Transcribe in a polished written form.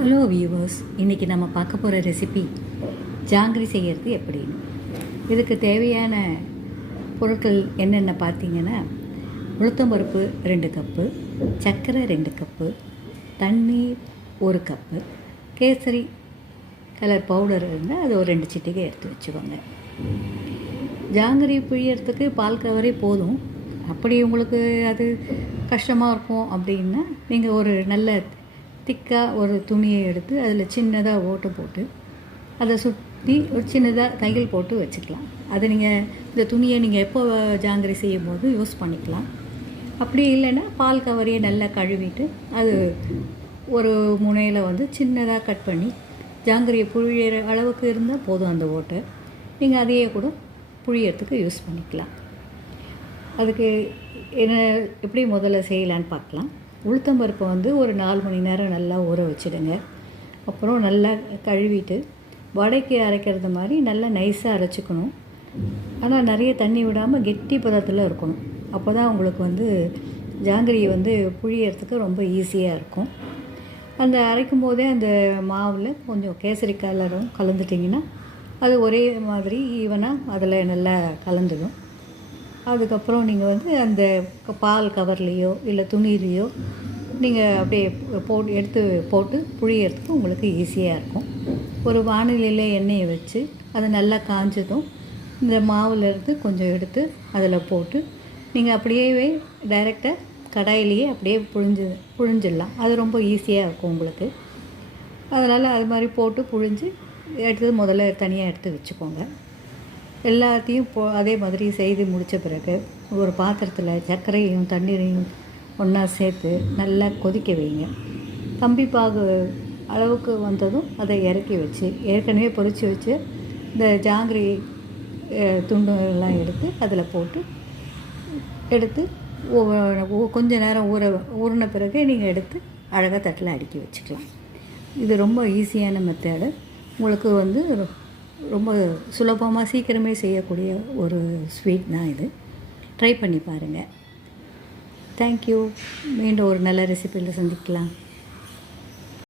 Hello viewers, இன்றைக்கி நம்ம பார்க்க போகிற ரெசிபி ஜாங்கிரி செய்கிறது எப்படின்னு. இதுக்கு தேவையான பொருட்கள் என்னென்ன பார்த்தீங்கன்னா, உளுத்தம்பருப்பு 2 கப்பு, சர்க்கரை 2 கப்பு, தண்ணீர் 1 கப்பு, கேசரி கலர் பவுடர் இருந்தால் அது ஒரு 2 சிட்டிகை எடுத்து வச்சுக்கோங்க. ஜாங்கிரி புழியறதுக்கு பால் கவரே போதும். அப்படி உங்களுக்கு அது கஷ்டமாக இருக்கும் அப்படின்னா நீங்கள் ஒரு நல்ல திக்காக ஒரு துணியை எடுத்து அதில் சின்னதாக ஓட்டை போட்டு அதை சுற்றி ஒரு சின்னதாக தையல் போட்டு வச்சுக்கலாம். அதை நீங்கள் இந்த துணியை நீங்கள் எப்போ ஜாங்கிரி செய்யும் போது யூஸ் பண்ணிக்கலாம். அப்படி இல்லைன்னா பால் கவரையை நல்லா கழுவிட்டு அது ஒரு முனையில் வந்து சின்னதாக கட் பண்ணி ஜாங்கிரியை புழியிற அளவுக்கு இருந்தால் போதும். அந்த ஓட்டை நீங்கள் அதையே கூட புழியறதுக்கு யூஸ் பண்ணிக்கலாம். அதுக்கு என்ன எப்படி முதல்ல செய்யலான்னு பார்க்கலாம். உளுத்தம்பருப்பை வந்து ஒரு 4 மணி நேரம் நல்லா ஊற வச்சுடுங்க. அப்புறம் நல்லா கழுவிட்டு வடைக்கு அரைக்கிறது மாதிரி நல்லா நைஸாக அரைச்சிக்கணும். ஆனால் நிறைய தண்ணி விடாமல் கெட்டி பதத்தில் இருக்கணும். அப்போ தான் உங்களுக்கு வந்து ஜாங்கிரி வந்து புழியறதுக்கு ரொம்ப ஈஸியாக இருக்கும். அந்த அரைக்கும் போதே அந்த மாவில் கொஞ்சம் கேசரி கலரும் கலந்துட்டிங்கன்னா அது ஒரே மாதிரி ஈவனாக அதில் நல்லா கலந்துடும். அதுக்கப்புறம் நீங்கள் வந்து அந்த பால் கவர்லேயோ இல்லை துணியிலையோ நீங்கள் அப்படியே எடுத்து போட்டு புழியறதுக்கு உங்களுக்கு ஈஸியாக இருக்கும். ஒரு வானிலையில் எண்ணெயை வச்சு அதை நல்லா காஞ்சதும் இந்த மாவுலேருந்து கொஞ்சம் எடுத்து அதில் போட்டு நீங்கள் அப்படியே டைரெக்டாக கடாயிலேயே அப்படியே புழிஞ்சிடலாம். அது ரொம்ப ஈஸியாக இருக்கும் உங்களுக்கு. அதனால் அது மாதிரி போட்டு புழிஞ்சு எடுத்து முதல்ல தனியாக எடுத்து வச்சுக்கோங்க. எல்லாத்தையும் அதே மாதிரி செய்து முடித்த பிறகு ஒரு பாத்திரத்தில் சர்க்கரையும் தண்ணீரையும் ஒன்றா சேர்த்து நல்லா கொதிக்க வைங்க. கம்பிப்பாகு அளவுக்கு வந்ததும் அதை இறக்கி வச்சு ஏற்கனவே பொரித்து வச்சு இந்த ஜாங்கிரி துண்டுலாம் எடுத்து அதில் போட்டு எடுத்து கொஞ்ச நேரம் ஊறின பிறகு நீங்கள் எடுத்து அழகாக தட்டில் அடுக்கி வச்சுக்கலாம். இது ரொம்ப ஈஸியான மெத்தடு. உங்களுக்கு வந்து ரொம்ப சுலபமாக சீக்கிரமே செய்யக்கூடிய ஒரு ஸ்வீட் தான் இது. ட்ரை பண்ணி பாருங்கள். தேங்க்யூ. மீண்டும் ஒரு நல்ல ரெசிபியில் சந்திக்கலாம்.